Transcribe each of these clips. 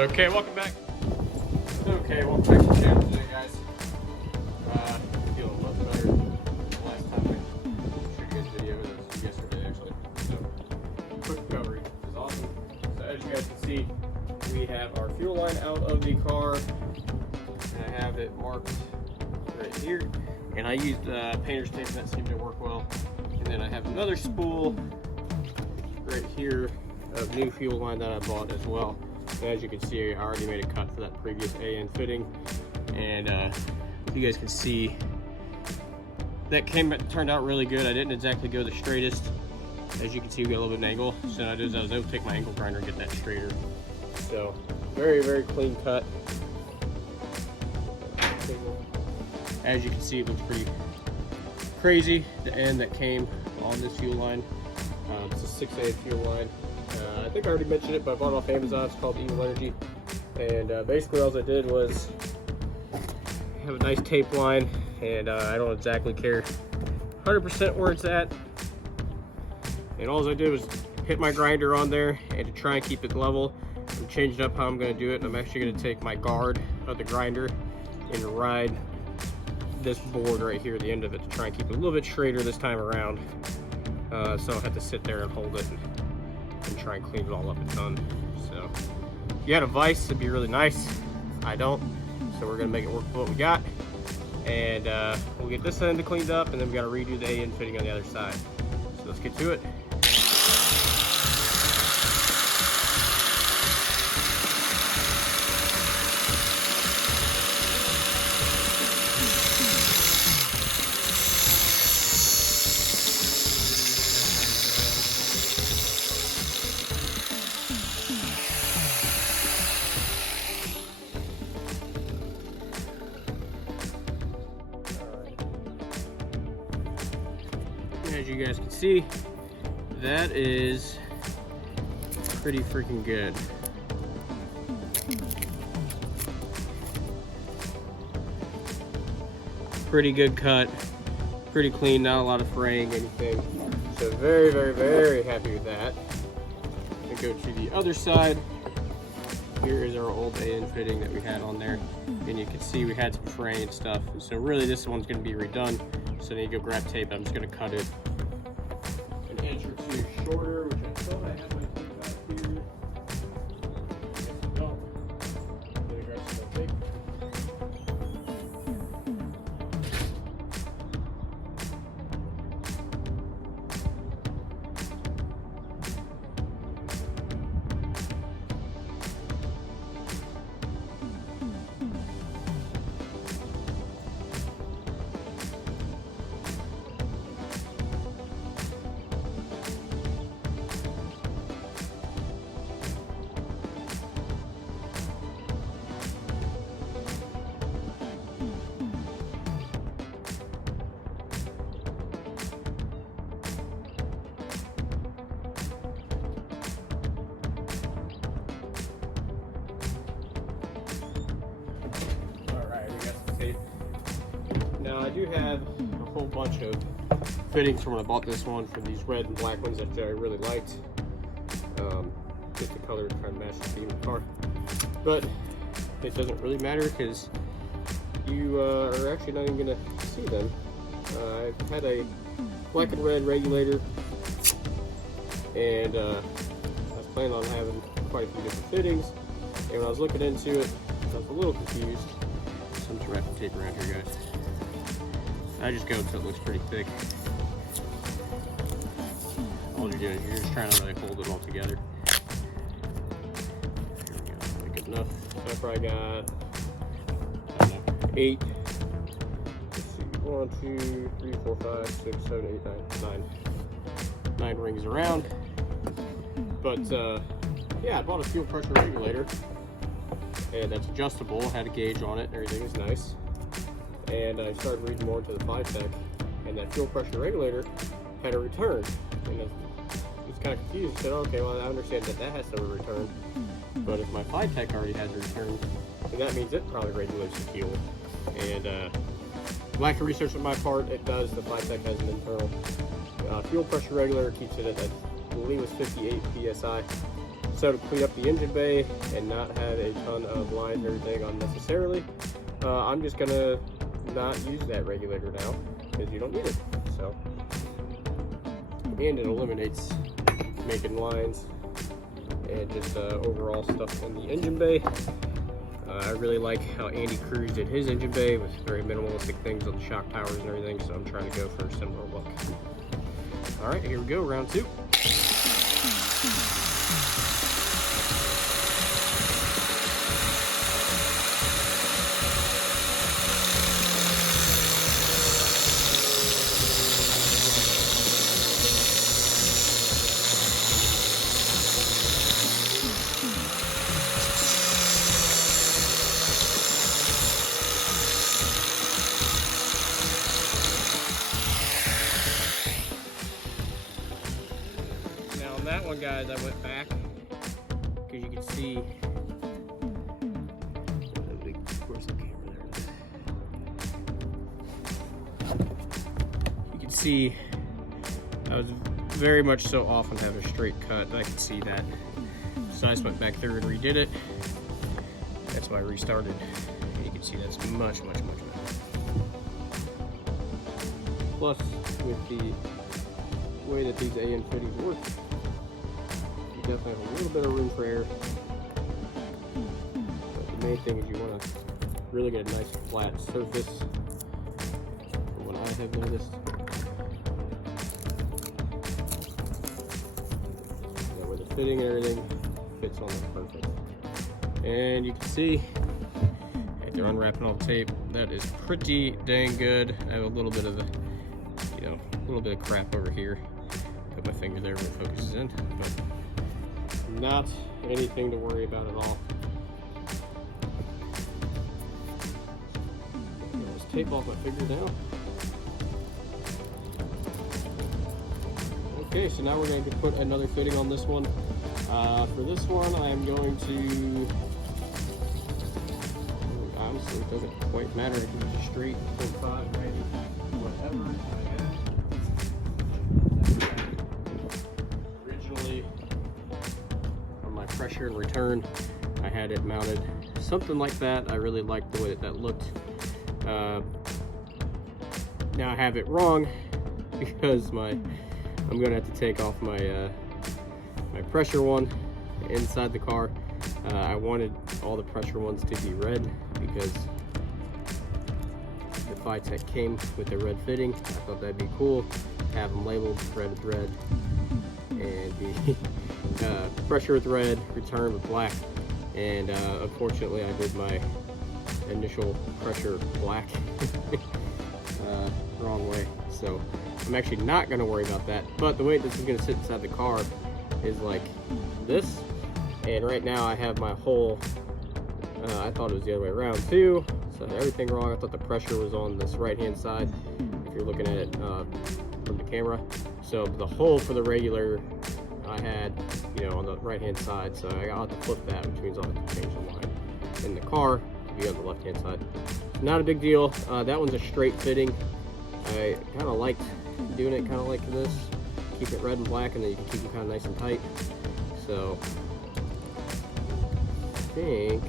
Okay, welcome back. Okay, welcome back to the channel today, guys. Feel a lot better than the last time I showed you guys a video. It was yesterday, actually. So, quick recovery is awesome. So, as you guys can see, we have our fuel line out of the car, and I have it marked right here. And I used painter's tape, and that seemed to work well. And then I have another spool right here of new fuel line that I bought as well. And as you can see, I already made a cut for that previous AN fitting, and you guys can see that turned out really good. I didn't exactly go the straightest. As you can see, we got a little bit of an angle, so I was able to take my angle grinder and get that straighter. So very, very clean cut. As you can see, it looks pretty crazy, the end that came on this fuel line. It's a 6A fuel line. I think I already mentioned it, but I bought it off Amazon. It's called Evil Energy. And basically all I did was have a nice tape line, and I don't exactly care 100% where it's at. And all I did was hit my grinder on there, and to try and keep it level, I'm changing up how I'm going to do it. And I'm actually going to take my guard of the grinder and ride this board right here at the end of it to try and keep it a little bit straighter this time around. So I'll have to sit there and hold it and try and clean it all up a ton. So if you had a vise, it'd be really nice. I don't, so we're gonna make it work with what we got, and we'll get this end cleaned up, and then we got to redo the AN fitting on the other side. So let's get to it. As you guys can see, that is pretty freaking good. Pretty good cut, pretty clean, not a lot of fraying, anything. So very, very, very happy with that. And go to the other side. Here is our old AN fitting that we had on there, and you can see we had some fraying and stuff. So really this one's going to be redone. So I need to go grab tape. I'm just going to cut it an inch or two shorter, which I thought I had my tape back here. I guess I don't. I'm going to grab some more tape. Now I do have a whole bunch of fittings from when I bought this one, from these red and black ones that I really liked. Just the color to try and match the theme of the car. But it doesn't really matter because you are actually not even going to see them. I've had a black and red regulator, and I was planning on having quite a few different fittings. And when I was looking into it, I was a little confused. So I'm just wrapping tape around here, guys. I just go until it looks pretty thick. All you're doing is you're just trying to really hold it all together. There we go, good enough. So I probably got, I don't know, 8. Let's see, 1, 2, 3, 4, 5, 6, 7, 8, 9. 9 rings around. But yeah, I bought a fuel pressure regulator, and that's adjustable. Had a gauge on it, and everything is nice. And I started reading more into the Fitech, and that fuel pressure regulator had a return. And I was kind of confused. I said, okay, well, I understand that that has to have a return, but if my Fitech already has a return, then that means it probably regulates the fuel. And lack of research on my part, it does. The Fitech has an internal fuel pressure regulator, keeps it at, I believe it was 58 psi. so to clean up the engine bay and not have a ton of lines and everything unnecessarily, I'm just gonna not use that regulator now because you don't need it. So, and it eliminates making lines and just overall stuff in the engine bay. I really like how Andy Cruz did his engine bay with very minimalistic things on the shock towers and everything, so I'm trying to go for a similar look. All right, here we go, round 2. On that one, guys, I went back because you can see. Where's the camera? There it is. You can see I was very much so off on having a straight cut. I can see that. So I just went back through and redid it. That's why I restarted. And you can see that's much, much, much better. Plus, with the way that these AN fittings work, you definitely have a little bit of room for air. But the main thing is you want to really get a nice flat surface. From what I have noticed, that where the fitting and everything fits on it perfect. And you can see, after unwrapping all the tape, that is pretty dang good. I have a little bit of the, a little bit of crap over here. Put my finger there where it focuses in, but not anything to worry about at all. Let's tape off my finger now. Okay, so now we're going to put another fitting on this one. For this one, I am going to, honestly, it doesn't quite matter if it's a straight 0.5, maybe, whatever I have. Originally, on my pressure and return, I had it mounted something like that. I really liked the way that looked. Now I have it wrong because I'm going to have to take off my my pressure one inside the car. I wanted all the pressure ones to be red because the Fitech came with the red fitting. I thought that'd be cool. Have them labeled red with red, and the pressure with red, return with black. And unfortunately, I did my initial pressure black wrong way. So I'm actually not going to worry about that. But the way this is going to sit inside the car is like this. And right now I have my whole, I thought it was the other way around too. So everything wrong. I thought the pressure was on this right hand side if you're looking at it from the camera. So the hole for the regular I had, on the right hand side. So I'll have to flip that, which means I'll have to change the line in the car to be on the left hand side. Not a big deal. That one's a straight fitting. I kind of liked doing it kind of like this. Keep it red and black, and then you can keep it kind of nice and tight. So I think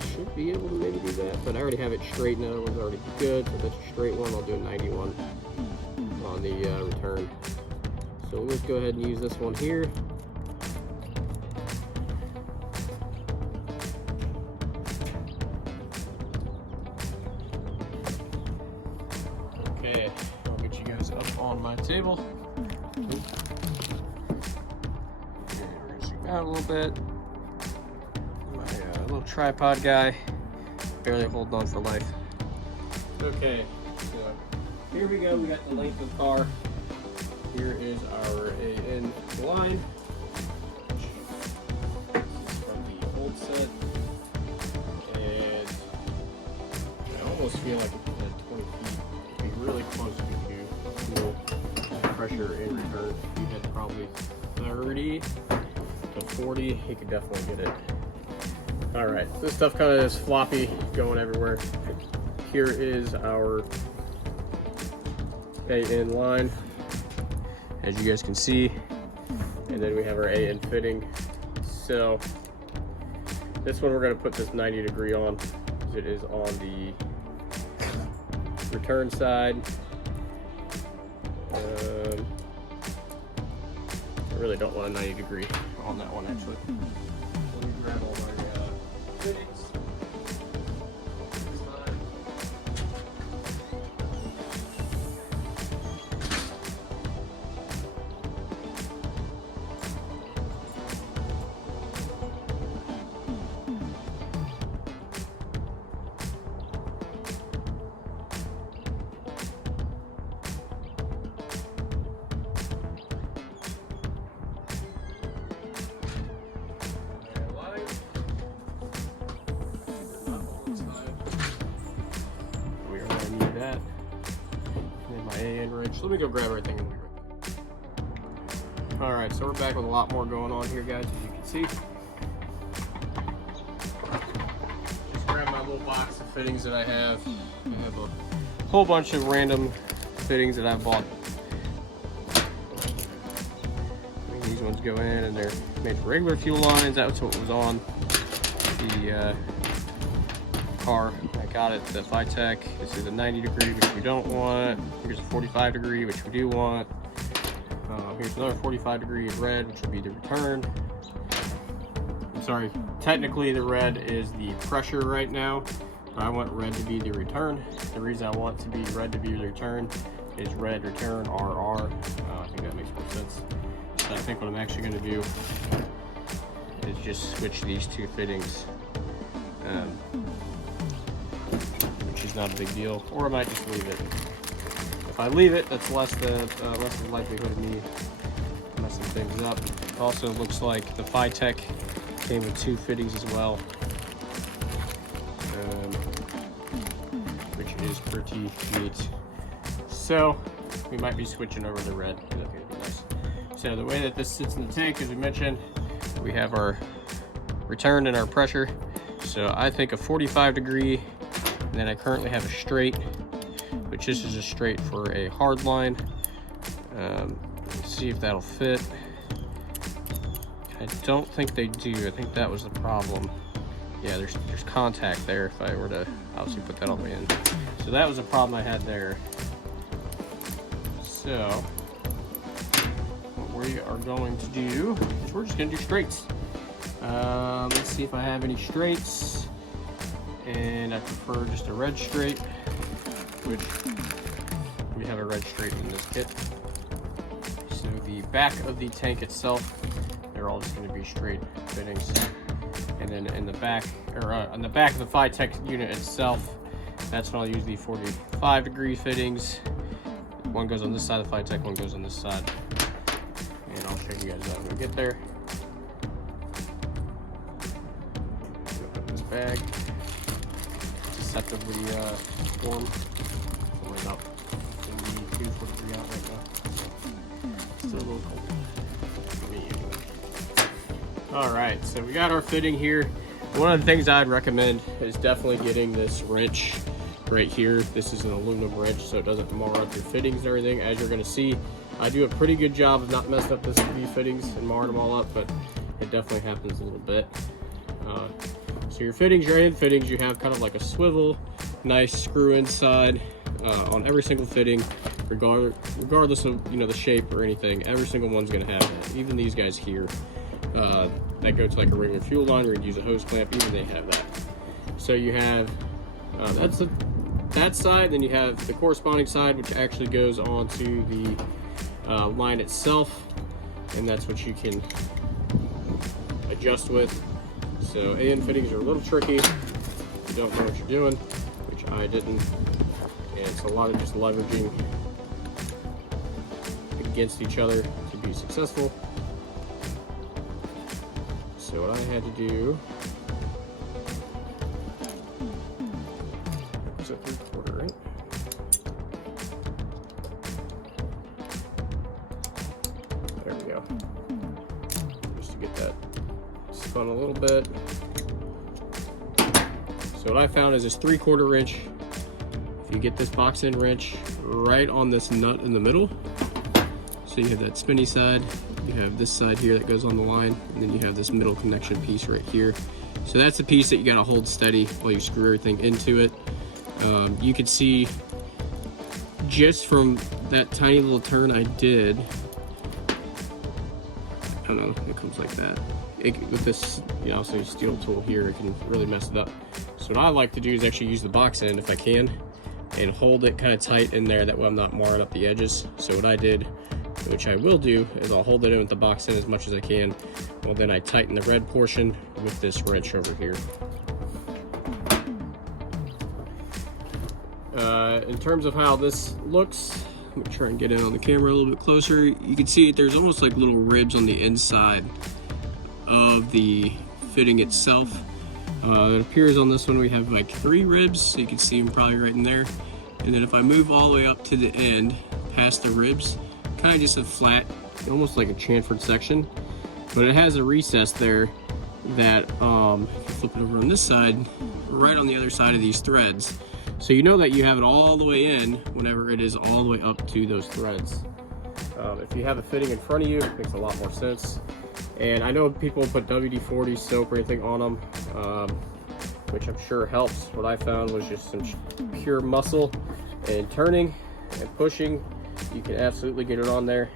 I should be able to maybe do that, but I already have it straight now. It was already good, so that's a straight one. I'll do a 91 on the return. So let's go ahead and use this one here. Okay, I'll get you guys up on my table. Okay, we're gonna zoom out a little bit. My little tripod guy, barely holding on for life. Okay, so here we go. We got the length of the car. Here is our AN line. This is from the old set, and I almost feel like at 20 feet, it'd be really close if you do full pressure in return. You had probably 30 to 40, you could definitely get it. All right, this stuff kind of is floppy, going everywhere. Here is our AN line. As you guys can see, And then we have our A end fitting. So this one we're going to put this 90 degree on, because it is on the return side. I really don't want a 90 degree on that one actually. Let me grab all my fittings. Let me go grab everything and we'll be right back. Alright, so we're back with a lot more going on here, guys, as you can see. Just grab my little box of fittings that I have. I have a whole bunch of random fittings that I've bought. These ones go in and they're made for regular fuel lines. That's what was on the car. I got it, the Fitech. This is a 90 degree, which we don't want. Here's a 45 degree, which we do want. Here's another 45 degree of red, which would be the return. I'm sorry, technically the red is the pressure right now, but I want red to be the return. The reason I want to be red to be the return is red return RR. I think that makes more sense. So I think what I'm actually going to do is just switch these two fittings. Which is not a big deal, or I might just leave it. If I leave it, that's less the likelihood of me messing things up. Also, looks like the Fitech came with two fittings as well, which is pretty neat. So we might be switching over to red. That's gonna be nice. So the way that this sits in the tank, as we mentioned, we have our return and our pressure. So I think a 45 degree. And then I currently have a straight, which this is a straight for a hard line. Let's see if that'll fit. I don't think they do. I think that was the problem. Yeah, there's contact there if I were to obviously put that all the way in. So that was a problem I had there. So what we are going to do is we're just going to do straights. Let's see if I have any straights. And I prefer just a red straight, which we have a red straight in this kit. So the back of the tank itself, they're all just going to be straight fittings. And then in the back, or on the back of the Fitech unit itself, that's when I'll use the 45 degree fittings. One goes on this side of the Fitech, one goes on this side. And I'll show you guys that when we get there. Put this bag. Deceptively warm. Only about 42, 43 out right now. Still a little cold. For me anyway. Alright, so we got our fitting here. One of the things I'd recommend is definitely getting this wrench right here. This is an aluminum wrench, so it doesn't mar up your fittings and everything. As you're going to see, I do a pretty good job of not messing up these fittings and marring them all up, but it definitely happens a little bit. So your fittings, your end fittings, you have kind of like a swivel, nice screw inside on every single fitting, regardless of the shape or anything. Every single one's going to have that. Even these guys here that go to like a regular fuel line where you'd use a hose clamp, even they have that. So you have that side, then you have the corresponding side, which actually goes onto the line itself, and that's what you can adjust with. So A-end fittings are a little tricky if you don't know what you're doing, which I didn't, and it's a lot of just leveraging against each other to be successful. So what I had to do was a 3/4, right? There we go. Just to get that spun a little bit. So what I found is this 3/4 wrench. If you get this box end wrench right on this nut in the middle, so you have that spinny side, You have this side here that goes on the line, and then you have this middle connection piece right here. So that's the piece that you gotta hold steady while you screw everything into it. You can see just from that tiny little turn I did, I don't know, it comes like that. With this, you know, so steel tool here, it can really mess it up. So what I like to do is actually use the box end if I can, and hold it kind of tight in there, that way I'm not marring up the edges. So what I did, which I will do, is I'll hold it in with the box end as much as I can. Well, then I tighten the red portion with this wrench over here. In terms of how this looks, let me try and get in on the camera a little bit closer. You can see there's almost like little ribs on the inside of the fitting itself. It appears on this one we have like 3 ribs, so you can see them probably right in there. And then if I move all the way up to the end, past the ribs, kind of just a flat, almost like a chamfered section, but it has a recess there that, if you flip it over on this side, right on the other side of these threads. So you know that you have it all the way in whenever it is all the way up to those threads. If you have a fitting in front of you, it makes a lot more sense. And I know people put WD-40 soap or anything on them, which I'm sure helps. What I found was just some pure muscle, and turning and pushing, you can absolutely get it on there.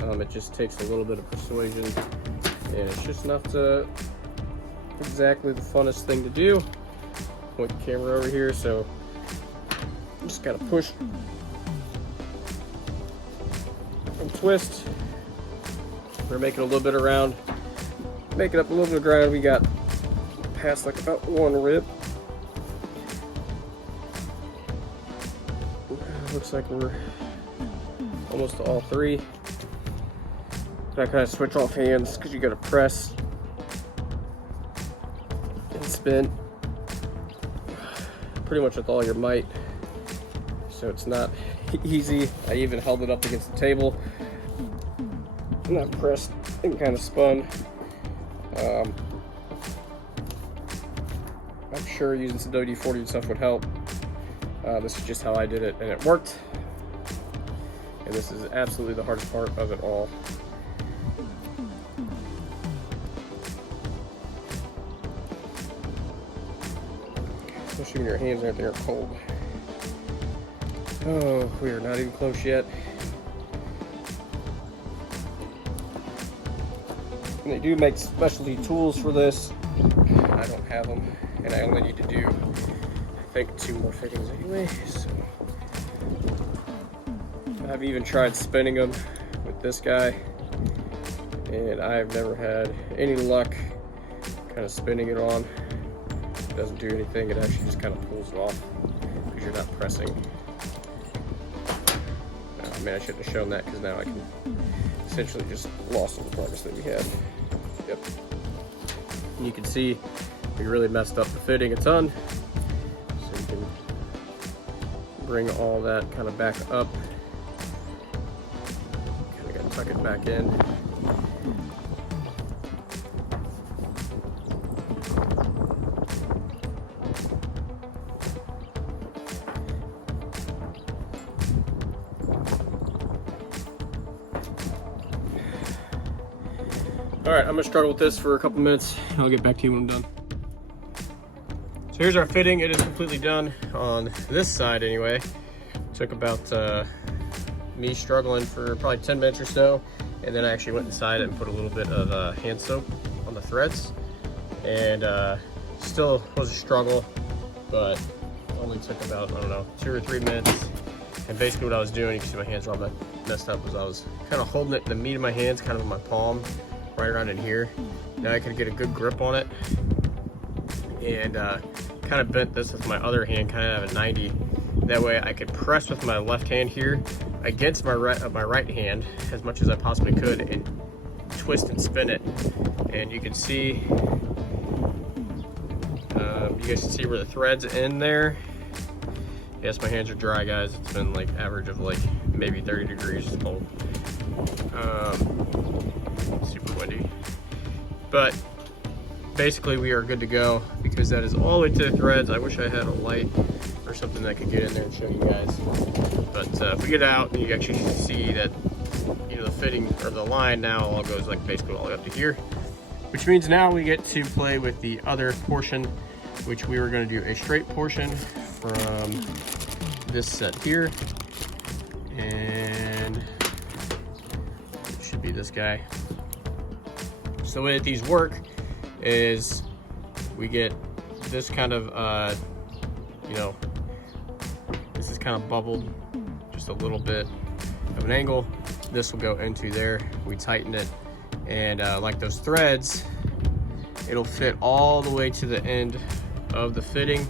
It just takes a little bit of persuasion, and it's just not exactly the funnest thing to do. Point the camera over here, so you just gotta push and twist. We're making a little bit around, making up a little bit of ground. We got past like about 1 rib. Looks like we're almost to all 3. I kind of switch off hands because you got to press and spin pretty much with all your might, so it's not easy. I even held it up against the table and I pressed and kind of spun. I'm sure using some WD-40 and stuff would help. This is just how I did it, and it worked. And this is absolutely the hardest part of it all. Especially when your hands right there are cold. Oh, we are not even close yet. And they do make specialty tools for this. I don't have them, and I only need to do, I think, 2 more fittings anyway. So I've even tried spinning them with this guy, and I've never had any luck kind of spinning it on. It doesn't do anything. It actually just kind of pulls it off because you're not pressing. I mean, I shouldn't have shown that because now I can essentially just lost all the progress that we had. Yep. And you can see we really messed up the fitting a ton. So you can bring all that kind of back up. Kind of got to tuck it back in. All right, I'm gonna struggle with this for a couple minutes. I'll get back to you when I'm done. So here's our fitting. It is completely done on this side anyway. Took about me struggling for probably 10 minutes or so. And then I actually went inside and put a little bit of hand soap on the threads. And still was a struggle, but only took about, I don't know, 2 or 3 minutes. And basically what I was doing, you can see my hands are all messed up, was I was kind of holding it in the meat of my hands, kind of in my palm, right around in here. Now I can get a good grip on it, and kind of bent this with my other hand, kind of at a 90. That way I could press with my left hand here against my right hand as much as I possibly could, and twist and spin it. And you can see, you guys can see where the threads in there. Yes, my hands are dry, guys. It's been like average of like maybe 30 degrees cold. Super windy. But basically we are good to go because that is all the way to the threads. I wish I had a light or something that could get in there and show you guys. But if we get out, you actually see that the fitting or the line now all goes like basically all the way up to here, which means now we get to play with the other portion, which we were going to do a straight portion from this set here, and it should be this guy. So the way that these work is we get this kind of this is kind of bubbled just a little bit of an angle. This will go into there. We tighten it, and like those threads, it'll fit all the way to the end of the fitting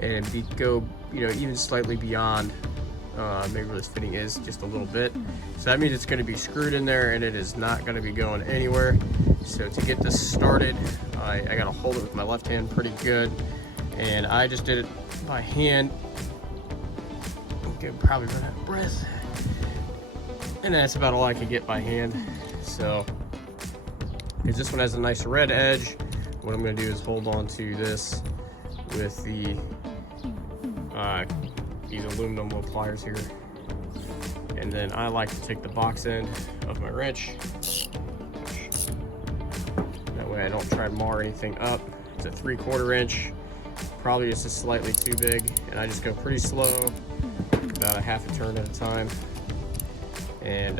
and go even slightly beyond maybe where this fitting is just a little bit. So that means it's going to be screwed in there and it is not going to be going anywhere. So to get this started, I got to hold it with my left hand pretty good, and I just did it by hand. Okay, probably run out of breath, and that's about all I could get by hand. So because this one has a nice red edge, what I'm going to do is hold on to this with the these aluminum little pliers here, and then I like to take the box end of my wrench. That way I don't try to mar anything up. It's a 3/4 inch, probably just slightly too big, and I just go pretty slow, about a half a turn at a time, and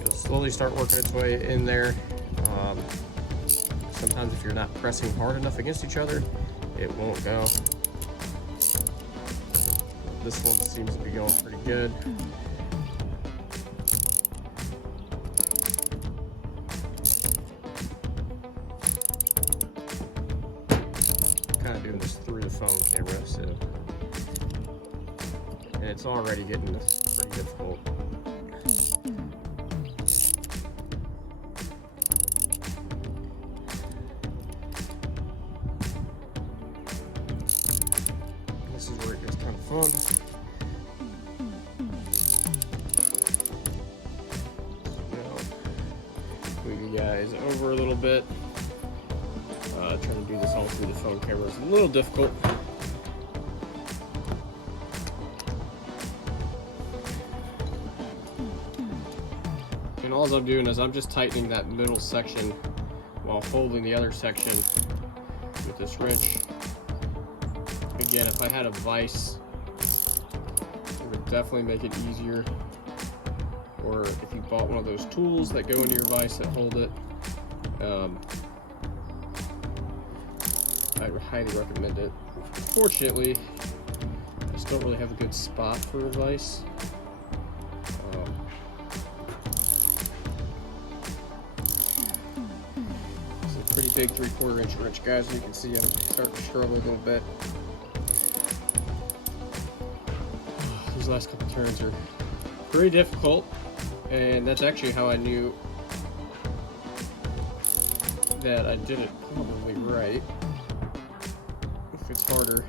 it'll slowly start working its way in there. Sometimes if you're not pressing hard enough against each other, it won't go. This one seems to be going pretty good. Kind of doing this through the phone camera, so, and it's already getting pretty difficult. This is where it gets kind of fun. Move you guys over a little bit. Trying to do this all through the phone camera is a little difficult. And all I'm doing is I'm just tightening that middle section while holding the other section with this wrench. Again, if I had a vise, it would definitely make it easier. Or if you bought one of those tools that go into your vise that hold it, I would highly recommend it. Fortunately, I just don't really have a good spot for a vise. It's a pretty big 3/4 inch wrench, guys. You can see I'm starting to struggle a little bit. These last couple turns are pretty difficult, and that's actually how I knew that I did it probably right. If it's harder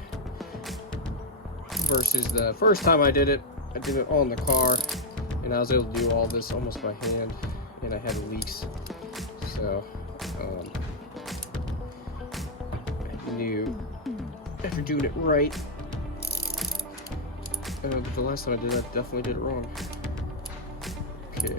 versus the first time I did it on the car, and I was able to do all this almost by hand, and I had leaks. So I knew after doing it right. But the last time I did it, I definitely did it wrong. Okay.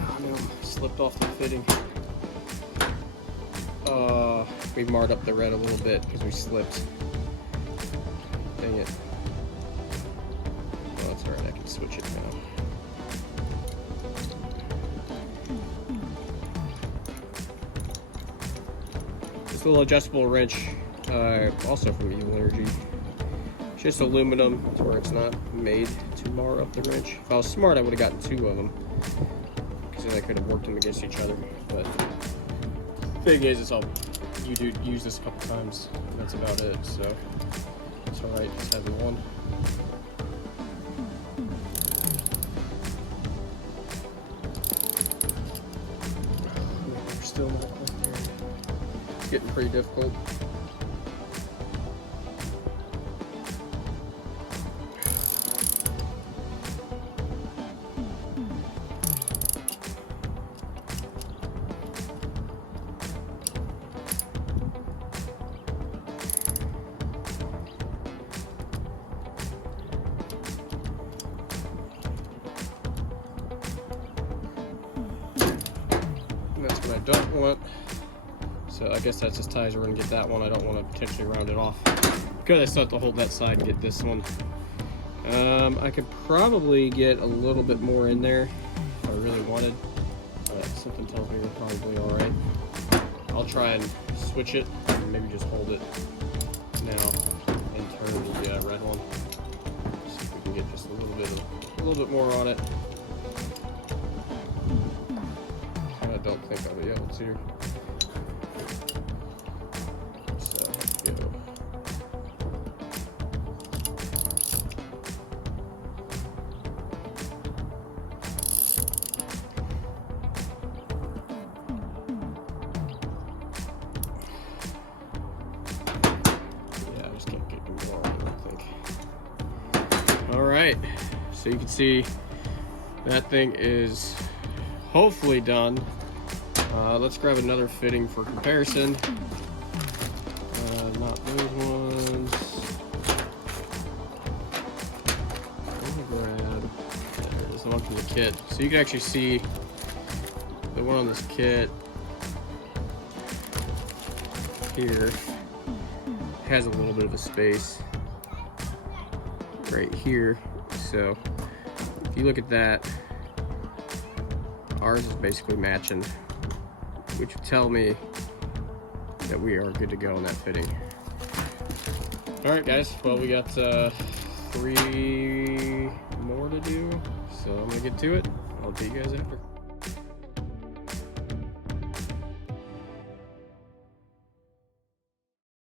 Oh no, slipped off the fitting. We marred up the red a little bit because we slipped. Dang it. Oh, that's alright, I can switch it now. This little adjustable wrench, also from Evil Energy. It's just aluminum, to where it's not made to mar up the wrench. If I was smart, I would have gotten 2 of them, because then I could have worked them against each other. But the thing is, you do use this a couple times, and that's about it. So it's alright, just having one. We're still not quite there. It's getting pretty difficult. what I don't want. So I guess that just ties. We're gonna get that one. I don't want to potentially round it off because I still have to hold that side and get this one. I could probably get a little bit more in there if I really wanted, but something tells me we're probably all right. I'll try and switch it and maybe just hold it now and turn the red one. See if we can get just a little bit more on it. I don't think I'll be able to. So, go. Yeah, I just can't get more on it, I think. All right, so you can see that thing is hopefully done. Let's grab another fitting for comparison. Not those ones. I'm gonna grab, there it is, the one from the kit. So you can actually see the one on this kit here has a little bit of a space right here. So if you look at that, ours is basically matching, which would tell me that we are good to go on that fitting. All right, guys. Well, we got 3 more to do, so I'm gonna get to it. I'll see you guys after.